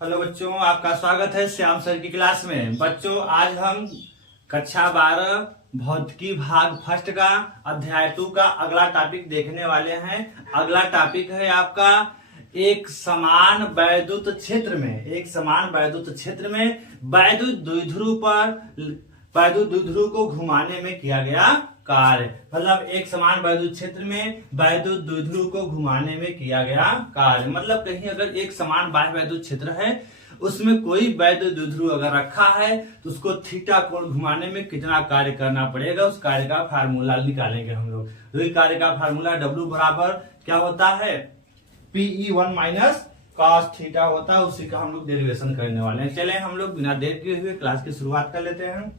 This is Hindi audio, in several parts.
हेलो बच्चों, आपका स्वागत है श्याम सर की क्लास में। बच्चों, आज हम कक्षा 12 भौतिकी भाग फर्स्ट का अध्याय 2 का अगला टॉपिक देखने वाले हैं। अगला टॉपिक है आपका एक समान वैद्युत क्षेत्र में वैद्युत द्विध्रुव को घुमाने में किया गया कार्य। मतलब एक समान वैद्युत क्षेत्र में वैद्युत द्विध्रुव को घुमाने में किया गया कार्य। मतलब कहीं अगर एक समान बाह्य वैद्युत क्षेत्र है, उसमें कोई वैद्युत द्विध्रुव अगर रखा है तो उसको थीटा कोण घुमाने में कितना कार्य करना पड़ेगा, उस कार्य का फार्मूला निकालेंगे हम लोग। तो इस कार्य का फार्मूला W बराबर क्या होता है, PE1 माइनस cos थीटा होता है। उसी का हम लोग डेरिवेशन करने वाले हैं। चले हम लोग बिना देर किए हुए क्लास की शुरुआत कर लेते हैं।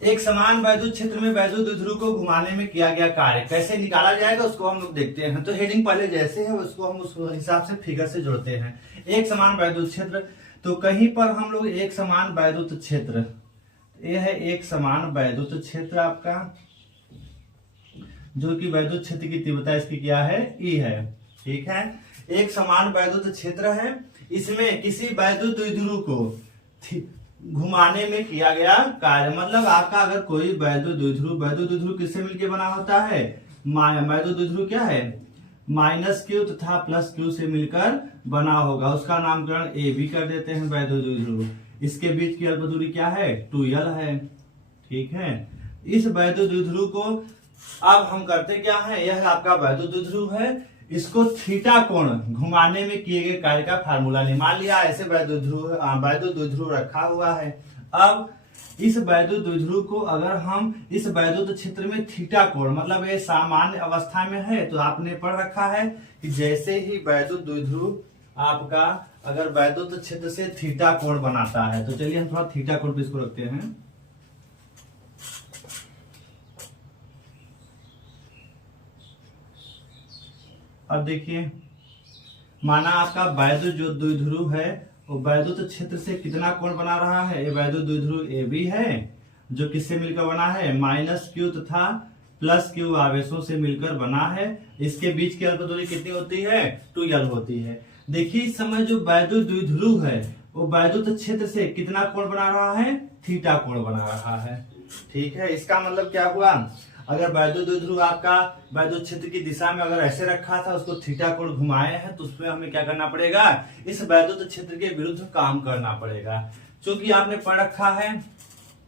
एक समान वैद्युत क्षेत्र में वैद्युत द्विध्रुव को घुमाने में किया गया कार्य कैसे निकाला जाएगा उसको हम लोग देखते हैं। तो हेडिंग पहले जैसे है उसको हम उस हिसाब से फिगर से जोड़ते हैं। एक समान वैद्युत क्षेत्र, तो कहीं पर हम लोग एक समान वैद्युत क्षेत्र, यह है एक समान वैद्युत क्षेत्र आपका, जो कि वैद्युत क्षेत्र की तीव्रता इसकी क्या है, E है। ठीक है, एक समान वैद्युत क्षेत्र है, इसमें किसी वैद्युत द्विध्रुव को घुमाने में किया गया कार्य। मतलब आपका अगर कोई वैद्युत द्विध्रुव किससे मिलकर बना होता है, वैद्युत द्विध्रुव क्या है, -q तथा +q से मिलकर बना होगा। उसका नामकरण A भी कर देते हैं वैद्युत द्विध्रुव। इसके बीच की अल्प दूरी क्या है, 2l है। ठीक है, इस वैद्युत द्विध्रुव को अब हम करते क्या है, यह आपका वैद्युत द्विध्रुव है, इसको थीटा कोण घुमाने में किए गए कार्य का फार्मूला नहीं। मान लिया ऐसे वैद्युत द्विध्रुव रखा हुआ है। अब इस वैद्युत द्विध्रुव को अगर हम इस वैद्युत क्षेत्र में थीटा कोण, मतलब ये सामान्य अवस्था में है, तो आपने पढ़ रखा है कि जैसे ही वैद्युत द्विध्रुव आपका अगर वैद्युत क्षेत्र से थीटा कोण बनाता है, तो चलिए हम थोड़ा थीटा कोण पे इसको रखते हैं। अब देखिए, माना आपका वैद्युत जो द्विध्रुव है वो वैद्युत क्षेत्र से कितना कोण बना रहा है, ये वैद्युत द्विध्रुव AB है, जो किससे मिलकर बना है, -q तथा +q आवेशों से मिलकर बना है। इसके बीच की अल्प दूरी कितनी होती है, 2l होती है। देखिए इस समय जो वैद्युत द्विध्रुव है वो वैद्युत क्षेत्र से कितना कोण बना रहा है, थीटा कोण बना रहा है। ठीक है, इसका मतलब क्या हुआ, अगर वैद्युत द्विध्रुव आपका वैद्युत क्षेत्र की दिशा में अगर ऐसे रखा था, उसको थीटा कोण घुमाए हैं, तो उसमें हमें क्या करना पड़ेगा, इस वैद्युत क्षेत्र के विरुद्ध काम करना पड़ेगा। क्योंकि आपने पढ़ रखा है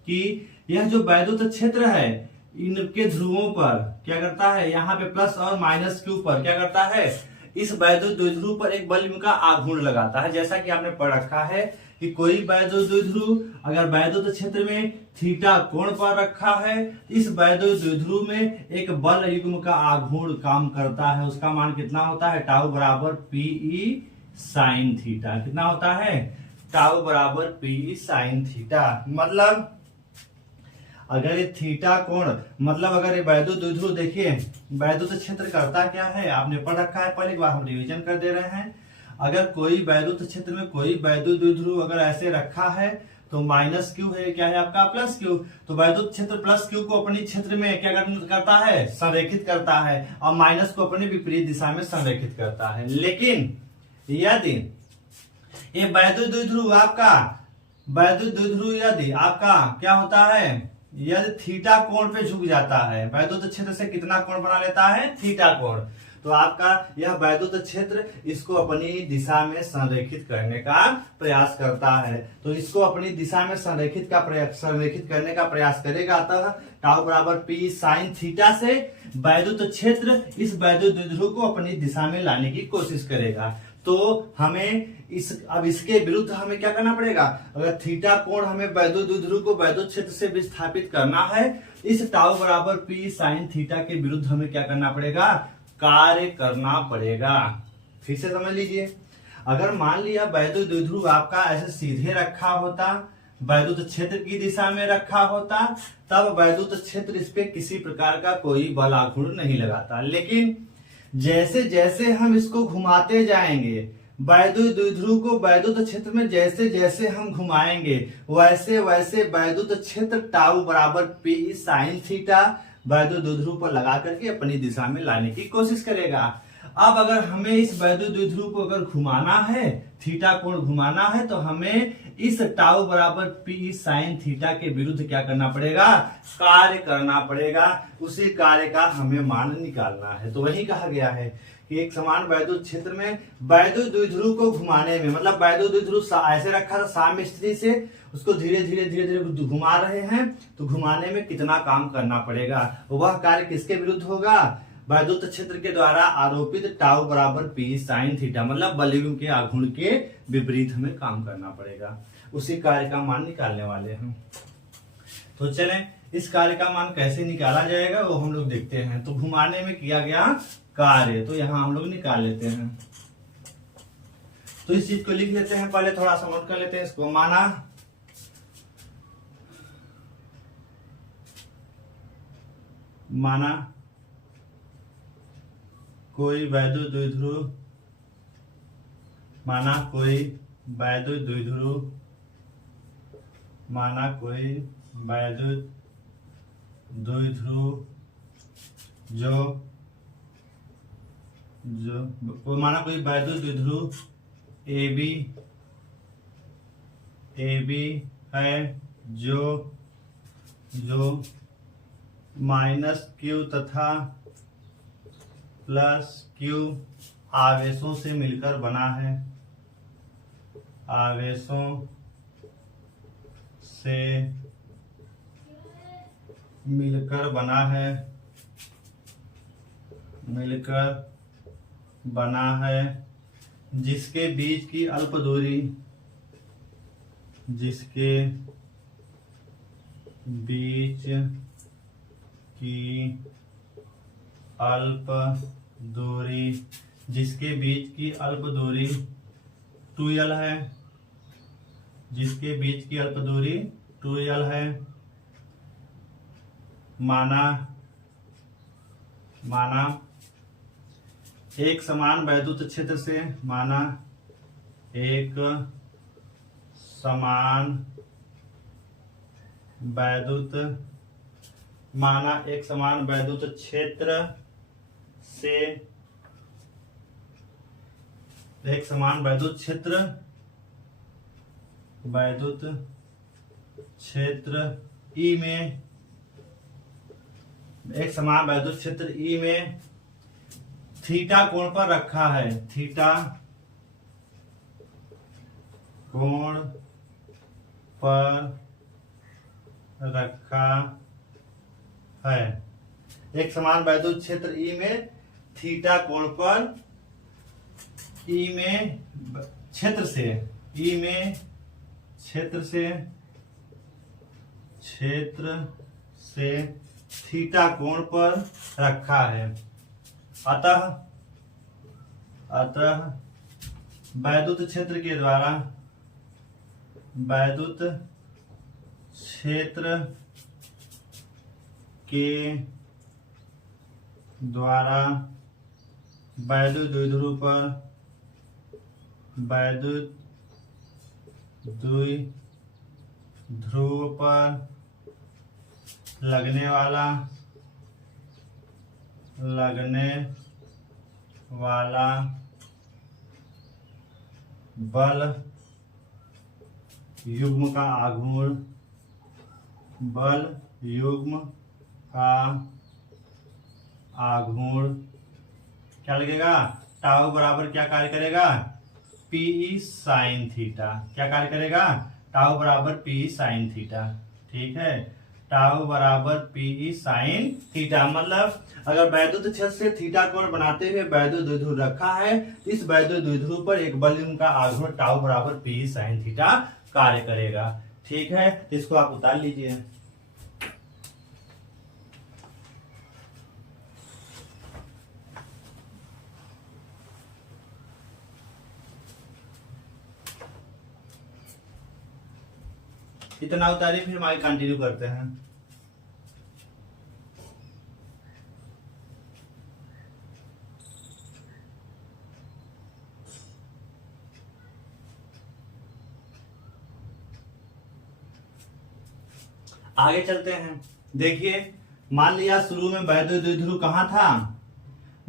कि यह जो वैद्युत क्षेत्र है इनके ध्रुवों पर क्या करता है, यहाँ पे प्लस और -q पर क्या करता है, इस वैद्युत द्विध्रुव पर एक बल का आघूर्ण लगाता है। जैसा कि आपने पढ़ रखा है कि कोई वैद्युत द्विध्रुव अगर वैद्युत क्षेत्र में थीटा कोण पर रखा है, इस वैद्युत द्विध्रुव में एक बल युग्म का आघूर्ण काम करता है। उसका मान कितना होता है, टाउ बराबर PE sin थीटा। कितना होता है, टाउ बराबर PE sin थीटा। मतलब अगर ये थीटा कोण, मतलब अगर ये वैद्युत द्विध्रुव, देखिए वैद्युत क्षेत्र करता क्या है, आपने पढ़ रखा है, पहले एक बार हम रिवीजन कर दे रहे हैं। अगर कोई वैद्युत क्षेत्र में कोई वैद्युत द्विध्रुव अगर ऐसे रखा है, तो -q है, क्या है आपका +q, तो वैद्युत क्षेत्र +q को अपनी क्षेत्र में क्या करता है, संरेखित करता है, और माइनस को अपने विपरीत दिशा में संरेखित करता है। लेकिन यदि ये वैद्युत द्विध्रुव यदि आपका क्या होता है, यदि थीटा कोण पे झुक जाता है, वैद्युत क्षेत्र से कितना कोण बना लेता है, थीटा कोण, तो आपका यह वैद्युत क्षेत्र इसको अपनी दिशा में संरेखित करने का प्रयास करता है। तो इसको अपनी दिशा में संरेखित करने का प्रयास करेगा, अतः टाउ बराबर P sin थीटा से वैद्युत क्षेत्र इस वैद्युत द्विध्रुव को अपनी दिशा में लाने की कोशिश करेगा। तो हमें अब इसके विरुद्ध हमें क्या करना पड़ेगा, अगर थीटा कोण हमें वैद्युत द्विध्रुव को वैद्युत क्षेत्र से विस्थापित करना है, इस टाउ बराबर P sin थीटा के विरुद्ध हमें क्या करना पड़ेगा, कार्य करना पड़ेगा। फिर से समझ लीजिए, अगर मान लिया वैद्युत द्विध्रुव आपका ऐसे सीधे रखा होता, वैद्युत क्षेत्र की दिशा में रखा होता, तब वैद्युत क्षेत्र इस पे किसी प्रकार का कोई बल आघूर्ण नहीं लगाता। लेकिन जैसे जैसे हम इसको घुमाते जाएंगे, वैद्युत द्विध्रुव को वैद्युत क्षेत्र में जैसे जैसे हम घुमाएंगे, वैसे वैसे वैद्युत क्षेत्र टाउ बराबर PE sin थीटा वैद्युत द्विध्रुव पर लगा करके अपनी दिशा में लाने की कोशिश करेगा। अब अगर हमें इस वैद्युत द्विध्रुव को अगर घुमाना है, थीटा कोण घुमाना है, तो हमें इस टाउ बराबर पी साइन थीटा के विरुद्ध क्या करना पड़ेगा, कार्य करना पड़ेगा। उसी कार्य का हमें मान निकालना है। तो वही कहा गया है कि एक समान वैद्युत क्षेत्र में वैद्युत द्विध्रुव को घुमाने में, मतलब वैद्युत द्विध्रुव ऐसे रखा था साम्य स्थिति से, उसको धीरे धीरे धीरे धीरे घुमा रहे हैं, तो घुमाने में कितना काम करना पड़ेगा, वह कार्य किसके विरुद्ध होगा, वैद्युत क्षेत्र के द्वारा आरोपित टाउ बराबर पी साइन थीटा, मतलब बलयुग्म के आघूर्ण के विपरीत हमें काम करना पड़ेगा। उसी कार्य का मान निकालने वाले हैं। तो चलें इस कार्य का मान कैसे निकाला जाएगा वो हम लोग देखते हैं। तो घुमाने में किया गया कार्य, तो यहां हम लोग निकाल लेते हैं। तो इस चीज को लिख लेते हैं, पहले थोड़ा सा नोट कर लेते हैं इसको। माना कोई वैद्युत द्विध्रुव, माना कोई वैद्युत द्विध्रुव, माना कोई वैद्युत द्विध्रुव जो माना कोई वैद्युत द्विध्रुव AB है जो माइनस Q तथा प्लस Q आवेशों से मिलकर बना है, आवेशों से मिलकर बना है, जिसके बीच की अल्प दूरी, जिसके बीच की अल्प दूरी 2l है, जिसके बीच की अल्प दूरी 2l है। माना एक समान वैद्युत क्षेत्र से, माना एक समान वैद्युत क्षेत्र से, एक समान वैद्युत क्षेत्र E में, एक समान वैद्युत क्षेत्र E में थीटा कोण पर रखा है, थीटा कोण पर रखा है। एक समान वैद्युत क्षेत्र E में थीटा कोण पर E में क्षेत्र से थीटा कोण पर रखा है। अतः वैद्युत क्षेत्र के द्वारा वैद्युत द्विध्रुव पर लगने वाला बल युग्म का आघूर्ण क्या लगेगा, टाउ बराबर क्या कार्य करेगा, पी साइन थीटा। क्या कार्य करेगा, टाउ बराबर पी साइन थीटा। ठीक है, टाउ बराबर पी साइन थीटा, मतलब अगर वैद्युत क्षेत्र से थीटा कोण बनाते हुए वैद्युत द्विध्रुव रखा है, तो इस वैद्युत द्विध्रुव पर एक बलयुग्म का आघूर्ण टाउ बराबर पी साइन थीटा कार्य करेगा। ठीक है, इसको आप उतार लीजिए। इतना उतारिए, फिर हम आगे कंटिन्यू करते हैं। आगे चलते हैं। देखिए, मान लिया शुरू में वैद्युत द्विध्रुव कहाँ था,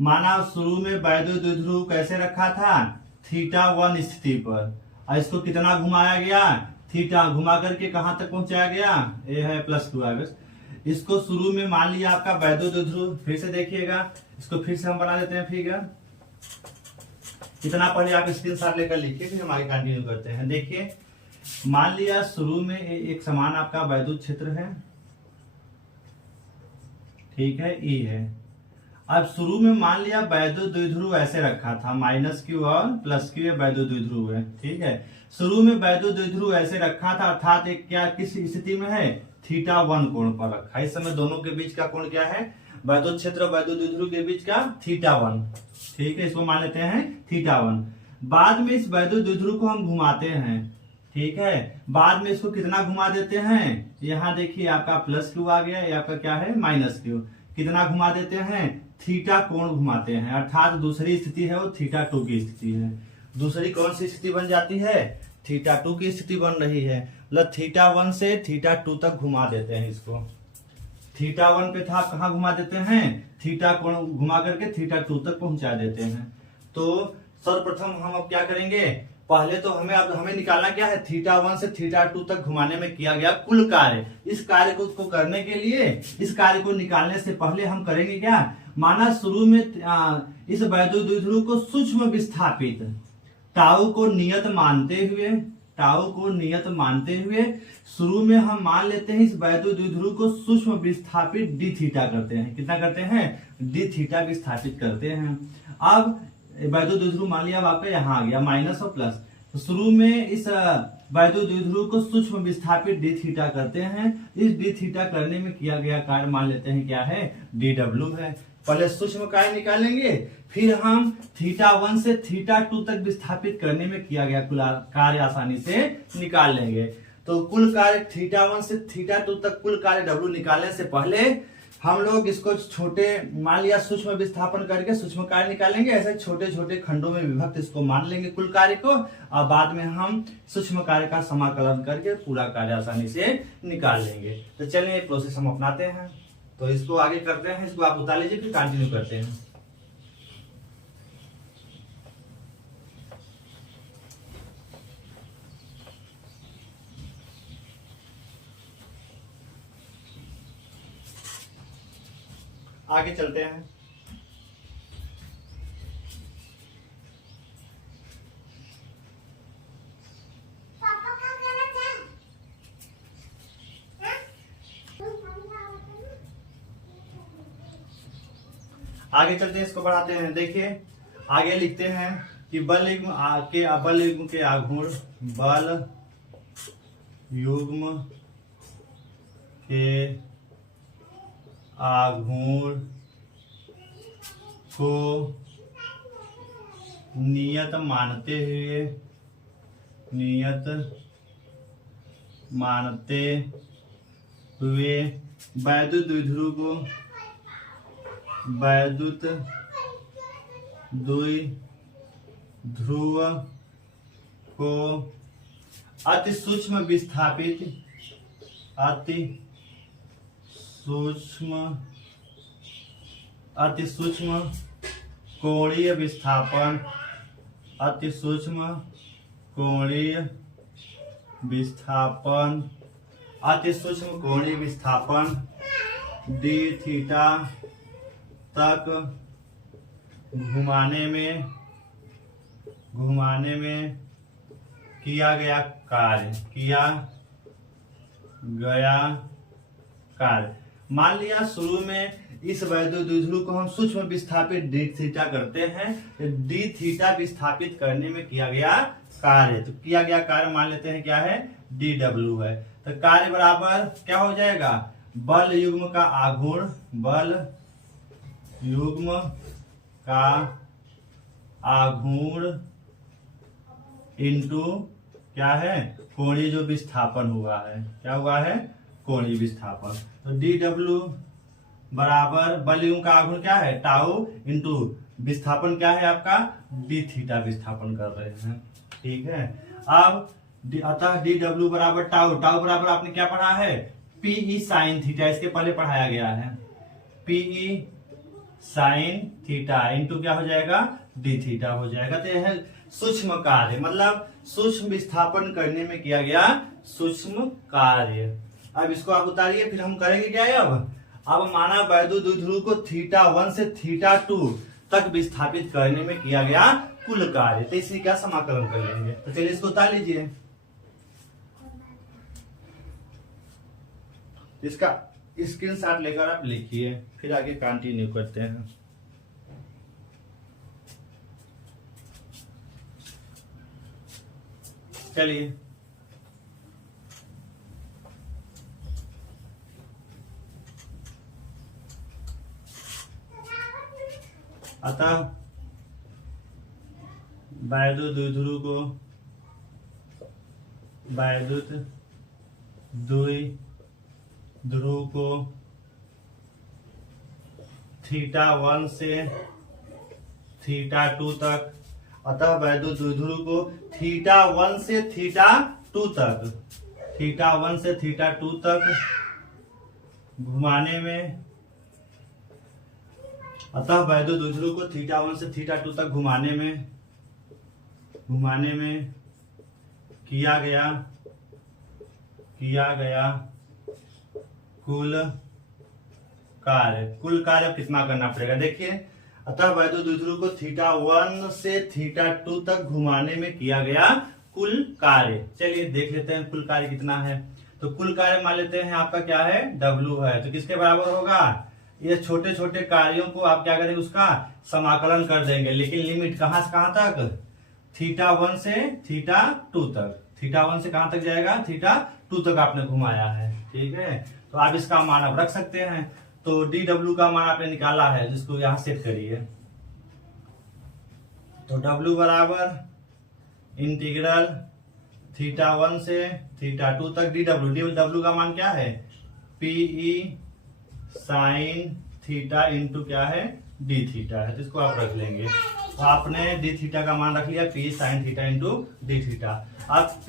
माना शुरू में वैद्युत द्विध्रुव कैसे रखा था, θ1 स्थिति पर, और इसको कितना घुमाया गया, थीटा घुमा करके कहां तक पहुंचाया गया, ये है +2 इसको शुरू में मान लिया आपका वैद्युत द्विध्रुव। फिर से देखिएगा, इसको फिर से हम बना लेते हैं फिगर। इतना पहले आप स्क्रीनशॉट लेकर लिखिए, फिर हम आगे कंटिन्यू करते हैं। देखिए, मान लिया शुरू में एक समान आपका वैद्युत क्षेत्र है, ठीक है, ई है। अब शुरू में मान लिया वैद्युत द्विध्रुव ऐसे रखा था, -q और +q वैद्युत द्विध्रुव है, ठीक है। शुरू में वैद्युत द्विध्रुव ऐसे रखा था, अर्थात एक क्या किस स्थिति में है, θ1 कोण पर रखा है। इस समय दोनों के बीच का कोण क्या है, वैद्युत क्षेत्र वैद्युत द्विध्रुव के बीच का θ1, ठीक है, इसको मान लेते हैं θ1। बाद में इस वैद्युत द्विध्रुव को हम घुमाते हैं, ठीक है। बाद में इसको कितना घुमा देते हैं, यहाँ देखिए आपका +q आ गया, ये आपका क्या है, -q। कितना घुमा देते हैं, थीटा कोण घुमाते हैं, अर्थात दूसरी स्थिति है वो θ2 की स्थिति है। दूसरी कौन सी स्थिति बन जाती है, θ2 की स्थिति बन रही है, मतलब θ1 से θ2 तक घुमा देते हैं इसको। θ1 पे था, कहाँ घुमा देते हैं, थीटा कोण घुमा करके θ2 तक पहुंचा देते हैं। तो सर्वप्रथम हम अब क्या करेंगे, पहले तो हमें निकालना क्या है, θ1 से θ2 तक घुमाने में किया गया कुल कार्य। इस कार्य को करने के लिए, इस कार्य को निकालने से पहले हम करेंगे क्या, माना शुरू में इस वैद्युत द्विध्रुव को सूक्ष्म विस्थापित टाउ को नियत मानते हुए शुरू में हम मान लेते हैं इस वैद्युत द्विध्रुव को सूक्ष्म विस्थापित dθ करते हैं। कितना करते हैं, dθ विस्थापित करते हैं। अब वैद्युत द्विध्रुव मान लिया, अब आपका यहाँ आ गया माइनस और प्लस। तो शुरू में इस वैद्युत द्विध्रुव को सूक्ष्म विस्थापित dθ करते हैं। इस dθ करने में किया गया कार्य मान लेते हैं क्या है, dw है। पहले सूक्ष्म कार्य निकालेंगे, फिर हम θ1 से θ2 तक विस्थापित करने में किया गया कुल कार्य आसानी से निकाल लेंगे। तो कुल कार्य θ1 से θ2 तक कुल कार्य w निकालने से पहले हम लोग इसको छोटे मान लिया, सूक्ष्म विस्थापन करके सूक्ष्म कार्य निकालेंगे। ऐसे छोटे छोटे खंडों में विभक्त इसको मान लेंगे कुल कार्य को, और बाद में हम सूक्ष्म कार्य का समाकलन करके पूरा कार्य आसानी से निकाल लेंगे। तो चलिए प्रोसेस हम अपनाते हैं। तो इसको आगे करते हैं, इसको आप उतार लीजिए, फिर कंटिन्यू करते हैं। आगे चलते हैं। आगे चलते हैं, इसको बढ़ाते हैं। देखिए आगे लिखते हैं कि बल युग्म के आघूर्ण, बल युग्म के आघूर्ण को नियत मानते हुए वैद्युत द्विध्रुव को अति सूक्ष्म कोणीय विस्थापन dθ तक घुमाने में किया गया कार्य। मान लिया शुरू में इस वैद्युत द्विध्रुव को हम सूक्ष्म विस्थापित dθ करते हैं, dθ विस्थापित करने में किया गया कार्य। तो किया गया कार्य मान लेते हैं क्या है, dw है। तो कार्य बराबर क्या हो जाएगा, बल युग्म का आघूर्ण, बल युग्म का आघूर्ण इंटू क्या है, कोणीय जो विस्थापन हुआ है, क्या हुआ है, कोणीय विस्थापन। तो dw बराबर बल युग्म का आघूर्ण क्या है, टाउ, इंटू विस्थापन क्या है आपका, dθ विस्थापन कर रहे हैं, ठीक है। अब अतः dw बराबर टाउ बराबर आपने क्या पढ़ा है, pe sin थीटा, इसके पहले पढ़ाया गया है, pe साइन थीटा इंटू क्या हो जाएगा, डी थीटा हो जाएगा। तो यह सूक्ष्म कार्य, मतलब सूक्ष्म विस्थापन करने में किया गया सूक्ष्म कार्य। अब इसको आप उतारिए, फिर हम करेंगे क्या है अब माना वैद्युत द्विध्रुव को θ1 से θ2 तक विस्थापित करने में किया गया कुल कार्य। तो इसी का समाकलन कर लेंगे। तो चलिए इसको उतार लीजिए। इसका स्क्रीनशॉट लेकर आप लिखिए, फिर आगे कंटिन्यू करते हैं। चलिए अतः वैद्युत द्विध्रुव को θ1 से θ2 तक, अतः वैद्युत द्विध्रुव को θ1 से θ2 तक घुमाने में, अतः वैद्युत द्विध्रुव को θ1 से θ2 तक घुमाने में किया गया कुल कार्य कितना करना पड़ेगा, देखिए। अतः वैद्युत द्विध्रुव को θ1 से θ2 तक घुमाने में किया गया कुल कार्य। चलिए देख लेते हैं कुल कार्य कितना है। तो कुल कार्य मान लेते हैं आपका क्या है, W है। तो किसके बराबर होगा, ये छोटे छोटे कार्यों को आप क्या करेंगे, उसका समाकलन कर देंगे, लेकिन लिमिट कहां से कहां तक, θ1 से θ2 तक। θ1 से कहां तक जाएगा, θ2 तक आपने घुमाया है, ठीक है। तो आप इसका मान आप रख सकते हैं। तो dw का मान आपने निकाला है, जिसको यहां सेट करिए। तो W बराबर इंटीग्रल θ1 से θ2 तक dw का मान क्या है, PE साइन थीटा इंटू क्या है, डी थीटा है। तो इसको आप रख लेंगे। तो आपने डी थीटा का मान रख लिया, P sine theta into D theta. अब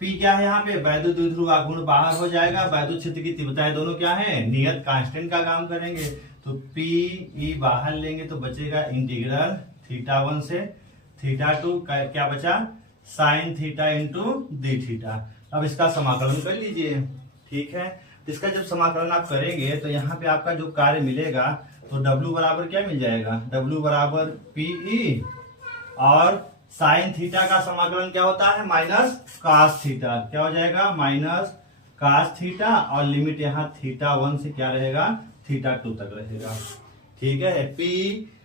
पी क्या है, यहाँ पे वैद्युत द्विध्रुव आघूर्ण बाहर हो जाएगा, वैद्युत क्षेत्र की तीव्रता दोनों क्या है, नियत कांस्टेंट का काम करेंगे। तो पी बाहर लेंगे तो बचेगा इंटीग्रल θ1 से θ2 क्या बचा, sine theta into D theta. अब इसका समाकलन कर लीजिए, ठीक है। इसका जब समाकलन आप करेंगे तो यहाँ पे आपका जो कार्य मिलेगा, तो W बराबर क्या मिल जाएगा, W बराबर PE, और साइन थीटा का समाकलन क्या होता है, माइनस कास थीटा। क्या हो जाएगा, माइनस कास थीटा, और लिमिट यहाँ θ1 से क्या रहेगा, θ2 तक रहेगा, ठीक है। P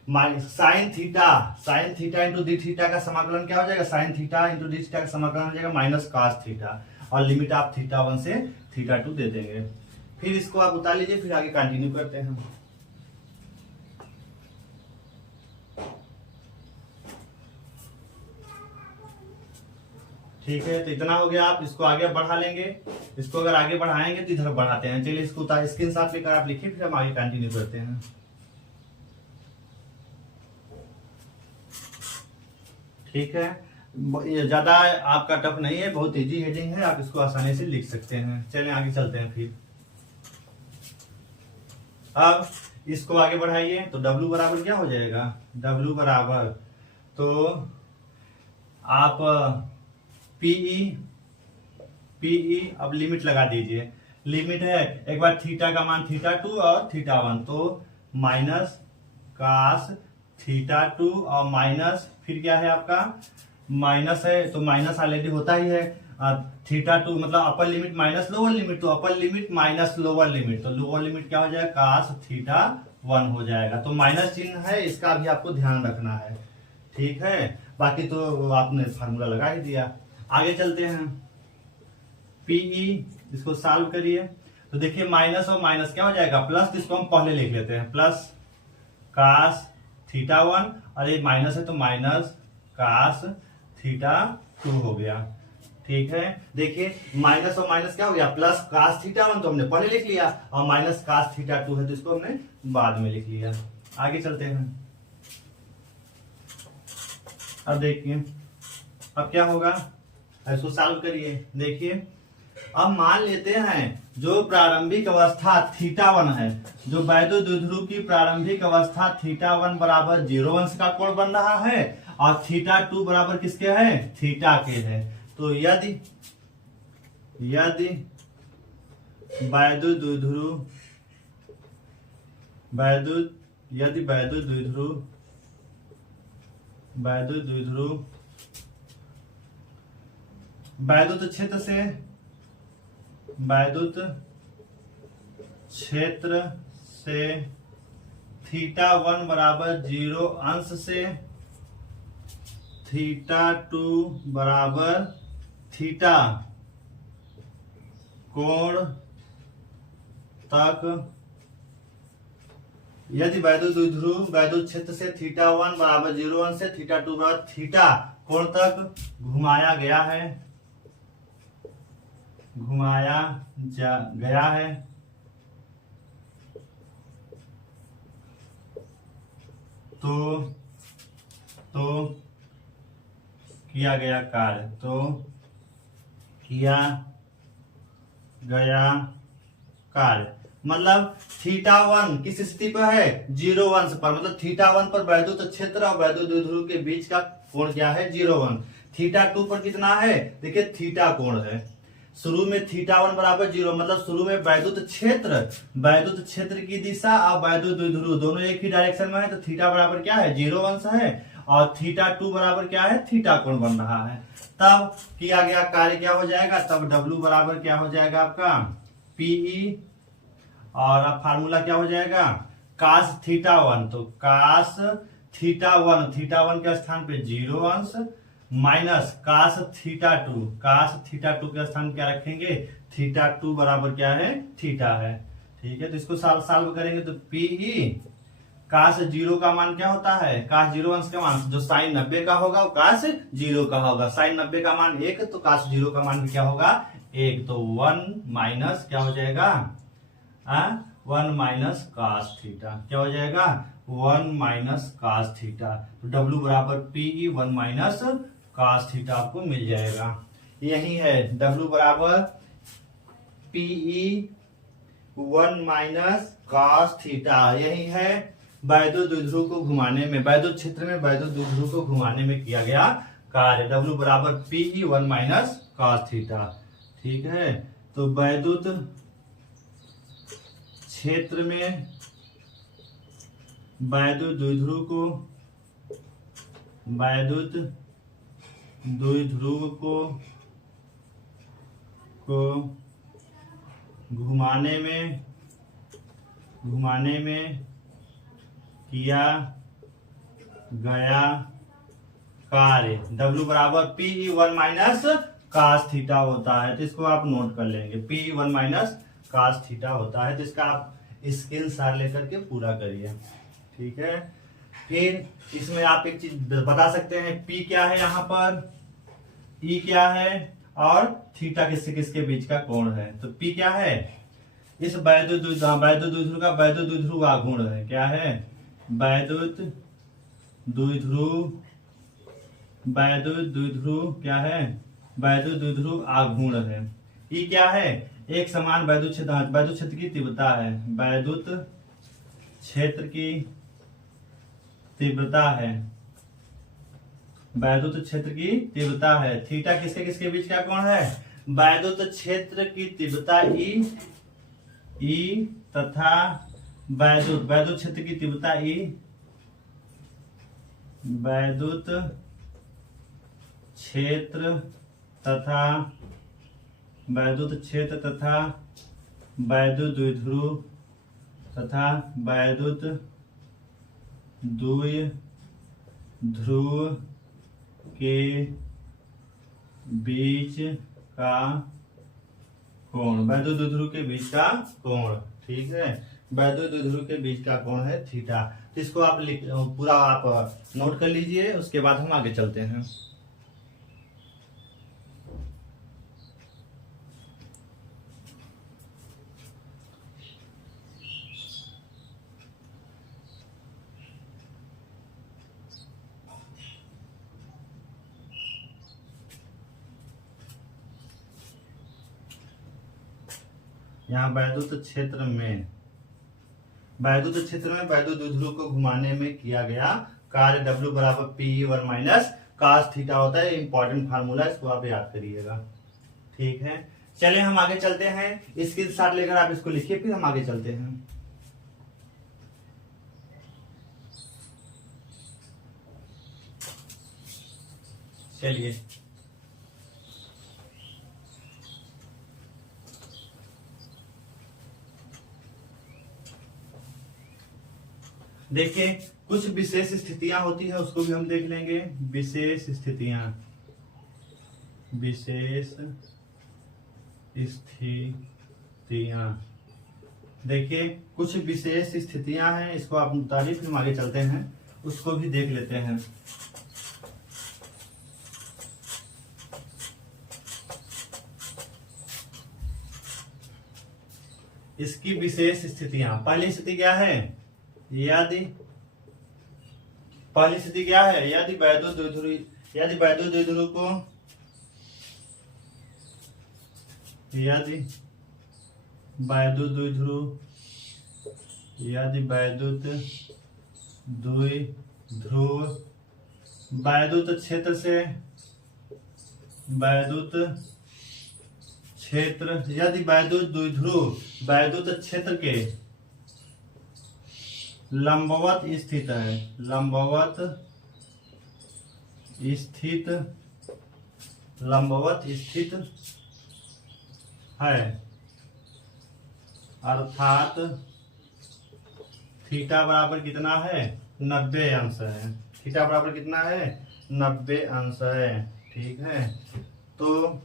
sine theta into D theta का समाकलन क्या हो जाएगा, sine theta into D theta का समाकलन हो जाएगा माइनस कास थीटा, और लिमिट आप θ1 से θ2 दे देंगे। फिर इसको आप उतार लीजिए, फिर आगे कंटिन्यू करते हैं। ठीक है, तो इतना हो गया। आप इसको आगे बढ़ा लेंगे, इसको अगर आगे बढ़ाएंगे तो इधर बढ़ाते हैं। चलिए इसको उतार, स्क्रीनशॉट लेकर आप लिखिए, फिर हम आगे कंटिन्यू करते हैं। ठीक है, ये ज्यादा आपका टफ नहीं है, बहुत इजी हेडिंग है, आप इसको आसानी से लिख सकते हैं। चलें आगे चलते हैं। फिर अब इसको आगे बढ़ाइए, तो W बराबर क्या हो जाएगा, W बराबर, तो आप PE अब लिमिट लगा दीजिए। लिमिट है, एक बार थीटा का मान θ2 और θ1, तो माइनस कास θ2 और माइनस, फिर क्या है आपका माइनस है, तो माइनस ऑलरेडी होता ही है। θ2 मतलब upper limit minus lower limit, तो upper limit minus lower limit, तो लोअर लिमिट क्या हो जाएगा, कास θ1 हो जाएगा। तो माइनस चिन्ह है, इसका भी आपको ध्यान रखना है, ठीक है। बाकी तो आपने फार्मूला लगा ही दिया। आगे चलते हैं। PE इसको सॉल्व करिए, तो देखिए माइनस और माइनस क्या हो जाएगा, प्लस। इसको हम पहले लिख लेते हैं, प्लस कास θ1, और ये माइनस है तो माइनस कास θ2 हो गया, ठीक है। देखिए माइनस और माइनस क्या हो गया, प्लस कास θ1 तो हमने पहले लिख लिया, और माइनस कास θ2 है तो इसको हमने बाद में लिख लिया। आगे चलते हैं। अब देखिए अब क्या होगा, इसको सॉल्व करिए। देखिए अब मान लेते हैं जो प्रारंभिक अवस्था θ1 है, जो वैद्युत द्विध्रुव की प्रारंभिक अवस्था θ1 बराबर 0 अंश का कोण बन रहा है और θ2 बराबर किसके है, थीटा के है। तो यदि वैद्युत द्विध्रुव वैद्युत क्षेत्र से θ1 बराबर 0 अंश से θ2 बराबर थीटा कोण तक, यदि वैद्युत क्षेत्र से θ1 बराबर 0 अंश से θ2 बराबर थीटा कोण तक घुमाया गया है तो किया गया कार्य मतलब θ1 किस स्थिति पर है, 0 अंश पर, मतलब θ1 पर वैद्युत क्षेत्र और वैद्युत द्विध्रुव के बीच का कोण क्या है, 0 अंश। θ2 पर कितना है, देखिए थीटा कोण है। शुरू में θ1 बराबर 0, मतलब शुरू में वैद्युत क्षेत्र की दिशा और वैद्युत द्विध्रुव दोनों एक ही डायरेक्शन में है, तो थीटा बराबर क्या है, 0 अंश है और θ2 बराबर क्या है, थीटा कोण बन रहा है। तब किया गया कार्य क्या हो जाएगा, तब W बराबर क्या हो जाएगा आपका PE, और अब फार्मूला क्या हो जाएगा cos θ1, तो cos θ1 के स्थान पे 0 अंश माइनस cos θ2 के स्थान क्या रखेंगे, θ2 बराबर क्या है, थीटा है। ठीक है, तो इसको सॉल्व करेंगे तो PE cos 0 का मान क्या होता है, cos 0 अंश का मान जो sin 90 का होगा वो cos 0 का होगा, sin 90 का मान 1 तो cos 0 का मान भी क्या होगा 1, तो 1 माइनस क्या हो जाएगा 1 माइनस cos थीटा, क्या हो जाएगा 1 माइनस cos थीटा, तो W बराबर PE 1 माइनस cos थीटा आपको मिल जाएगा। यही है W बराबर PE 1 माइनस cos थीटा, यही है वैद्युत द्विध्रुव को घुमाने में, वैद्युत क्षेत्र में वैद्युत द्विध्रुव को घुमाने में किया गया कार्य। W बराबर PE 1 माइनस cos थीटा। ठीक है, तो वैद्युत क्षेत्र में वैद्युत द्विध्रुव को घुमाने में किया गया कार्य W बराबर PE 1 माइनस cos थीटा होता है, तो इसको आप नोट कर लेंगे, PE 1 माइनस cos थीटा होता है, तो इसका आप स्केल सार लेकर के पूरा करिए। ठीक है, फिर इसमें आप एक चीज बता सकते हैं, P क्या है यहाँ पर, E क्या है और थीटा किससे किसके बीच का कोण है। तो P क्या है, इस वैद्युत द्विध्रुव का वैद्युत द्विध्रुव आघूर्ण है, क्या है वैद्युत द्विध्रुव क्या है, वैद्युत द्विध्रुव आघूर्ण है। E क्या है, एक समान वैद्युत क्षेत्र की तीव्रता है, वैद्युत क्षेत्र की तीव्रता है, वैद्युत क्षेत्र की तीव्रता है। थीटा किसके किसके बीच का कोण है, वैद्युत क्षेत्र की तीव्रता E तथा वैद्युत क्षेत्र की तीव्रता E, वैद्युत क्षेत्र तथा वैद्युत द्विध्रुव तथा वैद्युत द्विध्रुव के बीच का कोण, वैद्युत द्विध्रुव के बीच का कोण। ठीक है, वैद्युत द्विध्रुव के बीच का कोण है थीटा। तो इसको आप पूरा आप नोट कर लीजिए, उसके बाद हम आगे चलते हैं। यहाँ वैद्युत क्षेत्र में वैद्युत द्विध्रुव को घुमाने में किया गया कार्य W बराबर PE1 माइनस cos थीटा होता है। इंपॉर्टेंट फार्मूला, इसको आप याद करिएगा। ठीक है, चलिए हम आगे चलते हैं। इसके साथ लेकर आप इसको लिखिए, फिर हम आगे चलते हैं। चलिए देखिए, कुछ विशेष स्थितियां होती है, उसको भी हम देख लेंगे। विशेष स्थितियां देखिए, कुछ विशेष स्थितियां हैं, इसको आप तारीफ हम आगे चलते हैं, उसको भी देख लेते हैं। इसकी विशेष स्थितियां, पहली स्थिति क्या है? यदि वैद्युत द्विध्रुव को वैद्युत क्षेत्र के लंबवत स्थित है, अर्थात थीटा बराबर कितना है? 90 अंश है। थीटा बराबर कितना है? 90 अंश है। ठीक है, तो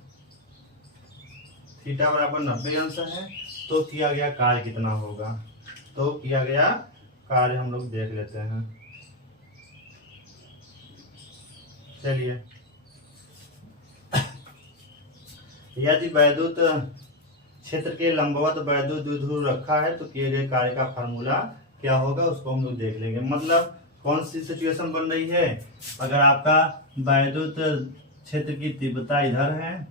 थीटा बराबर 90 अंश है, तो किया गया कार्य कितना होगा? तो किया गया कार्य हम लोग देख लेते हैं। चलिए, यदि वैद्युत क्षेत्र के लंबवत वैद्युत द्विध्रुव रखा है, तो किए गए कार्य का फार्मूला क्या होगा, उसको हम लोग देख लेंगे। मतलब कौन सी सिचुएशन बन रही है? अगर आपका वैद्युत क्षेत्र की तीव्रता इधर है,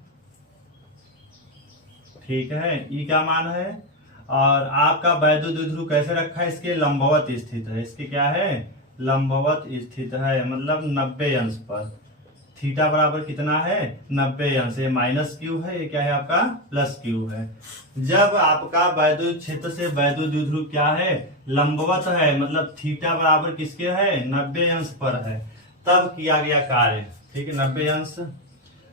ठीक है, ई का मान है, और आपका वैद्युत द्विध्रुव कैसे रखा है? इसके लंबवत स्थित है। इसके क्या है? लंबवत स्थित है, मतलब 90 अंश पर। थीटा बराबर कितना है? 90 अंश। ये माइनस क्यू है, ये क्या है आपका? प्लस क्यू है। जब आपका वैद्युत क्षेत्र से वैद्युत द्विध्रुव क्या है? लंबवत है, मतलब थीटा बराबर किसके है? 90 अंश पर है, तब किया गया कार्य। ठीक है, 90 अंश।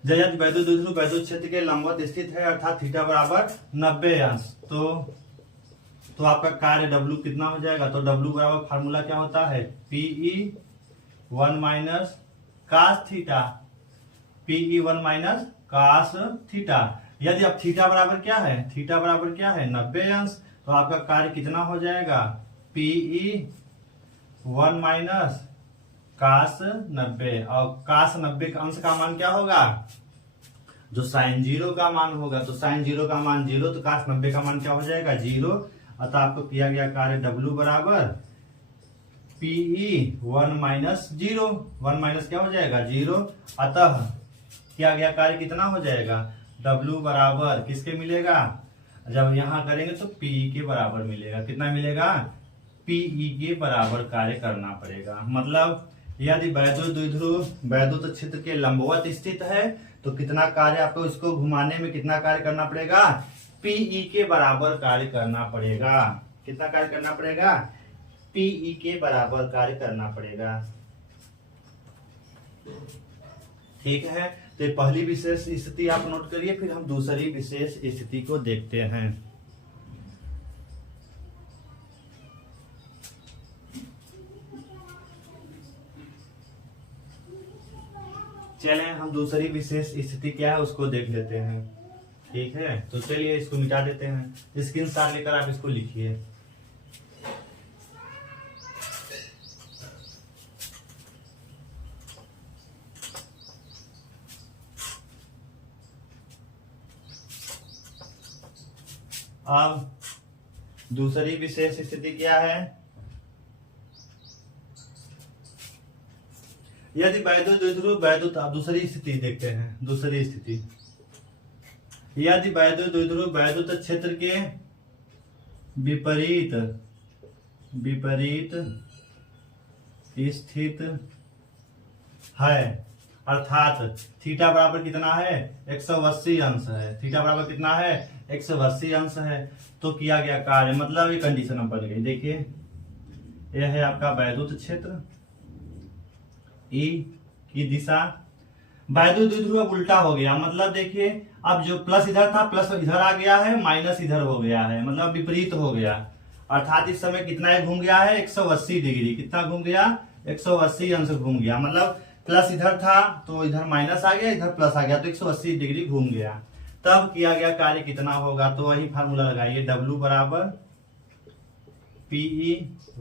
जब वैद्युत द्विध्रुव वैद्युत क्षेत्र के लंबवत स्थित है, अर्थात थीटा बराबर 90 अंश, तो आपका कार्य W कितना हो जाएगा? तो W बराबर फार्मूला क्या होता है? PE1 minus cos theta. PE1 minus cos theta. यदि अब थीटा बराबर क्या है? थीटा बराबर क्या है? 90 अंश। तो आपका कार्य कितना हो जाएगा? PE1 माइनस cos 90, और cos 90 का अंश का मान क्या होगा? जो sin 0 का मान होगा, तो sin 0 का मान 0, तो cos 90 का मान क्या हो जाएगा? 0। अतः आपको किया गया कार्य W बराबर PE1 माइनस 0, 1 माइनस क्या हो जाएगा? 0। अतः किया गया कार्य कितना हो जाएगा? W बराबर किसके मिलेगा? जब यहाँ करेंगे तो PE के बराबर मिलेगा। कितना मिलेगा? PE के बराबर कार्य करना पड़ेगा। मतलब यदि वैद्युत द्विध्रुव वैद्युत क्षेत्र के लंबवत स्थित है, तो कितना कार्य आपको इसको घुमाने में कितना कार्य करना पड़ेगा? PE के बराबर कार्य करना पड़ेगा। कितना कार्य करना पड़ेगा? PE के बराबर कार्य करना पड़ेगा। ठीक है, तो पहली विशेष स्थिति आप नोट करिए, फिर हम दूसरी विशेष स्थिति को देखते हैं। चलें, हम दूसरी विशेष स्थिति क्या है उसको देख लेते हैं। ठीक है, तो चलिए इसको मिटा देते हैं। स्क्रीनशॉट लेकर आप इसको लिखिए। अब दूसरी विशेष स्थिति क्या है? यदि वैद्युत द्विध्रुव वैद्युत, आप दूसरी स्थिति देखते हैं। दूसरी स्थिति, यदि वैद्युत द्विध्रुव वैद्युत क्षेत्र के विपरीत स्थित है, अर्थात थीटा बराबर कितना है 180 अंश है। थीटा बराबर कितना है 180 अंश है। तो किया गया कार्य, मतलब ये कंडीशन हम पढ़ गई। देखिए यह है आपका वैद्युत क्षेत्र, ई की दिशा, वैद्युत द्विध्रुव अब उल्टा हो गया, मतलब देखिए अब जो प्लस इधर था प्लस इधर आ गया है, माइनस इधर हो गया है, मतलब विपरीत हो गया। अर्थात इस समय कितना घूम गया है 180 डिग्री। कितना घूम गया 180 अंश घूम गया, मतलब प्लस इधर था तो इधर माइनस आ गया, इधर प्लस आ गया, तो 180 डिग्री घूम गया। तब किया गया कार्य कितना होगा, तो वही फार्मूला लगाइए, W बराबर PE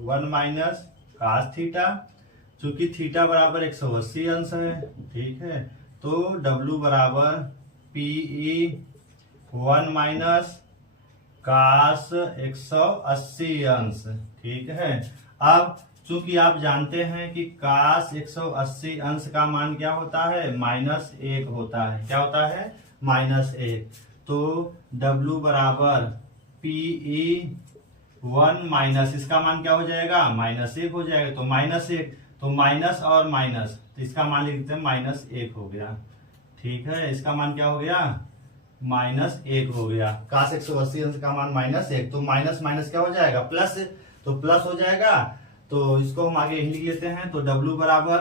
1 माइनस cos थीटा, चूंकि थीटा बराबर 180 अंश है, ठीक है, तो W बराबर PE 1 माइनस cos 180 अंश, ठीक है। अब चूंकि आप जानते हैं कि cos 180 अंश का मान क्या होता है -1 होता है। क्या होता है -1। तो W बराबर PE 1 माइनस, इसका मान क्या हो जाएगा -1 हो जाएगा, तो -1, तो माइनस और माइनस, तो इसका मान लिख देते हैं -1 हो गया, ठीक है। इसका मान क्या हो गया -1 हो गया। cos 180 अंश का मान -1, तो माइनस माइनस क्या हो जाएगा प्लस, तो प्लस हो जाएगा। तो इसको हम आगे यही लिख लेते हैं, तो W बराबर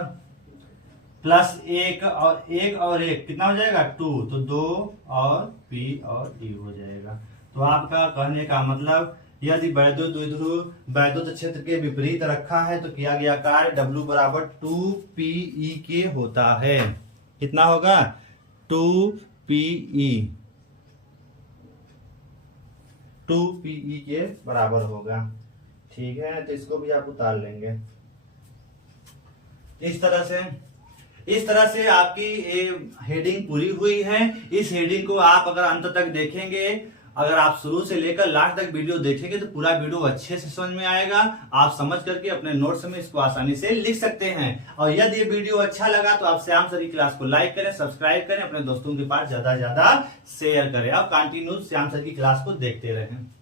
+1 और 1 कितना हो जाएगा 2, तो 2 और P और E हो जाएगा। तो आपका कहने का मतलब यदि वैद्युत द्विध्रुव वैद्युत क्षेत्र के विपरीत रखा है तो किया गया कार्य W बराबर 2PE के होता है। कितना होगा 2PE के बराबर होगा, ठीक है। तो इसको भी आप उतार लेंगे। इस तरह से आपकी हेडिंग पूरी हुई है। इस हेडिंग को आप अगर अंत तक देखेंगे, अगर आप शुरू से लेकर लास्ट तक वीडियो देखेंगे तो पूरा वीडियो अच्छे से समझ में आएगा। आप समझ करके अपने नोट्स में इसको आसानी से लिख सकते हैं। और यदि ये वीडियो अच्छा लगा तो आप श्याम सर की क्लास को लाइक करें, सब्सक्राइब करें, अपने दोस्तों के पास ज्यादा से ज्यादा शेयर करें। आप कंटिन्यू श्याम सर की क्लास को देखते रहें।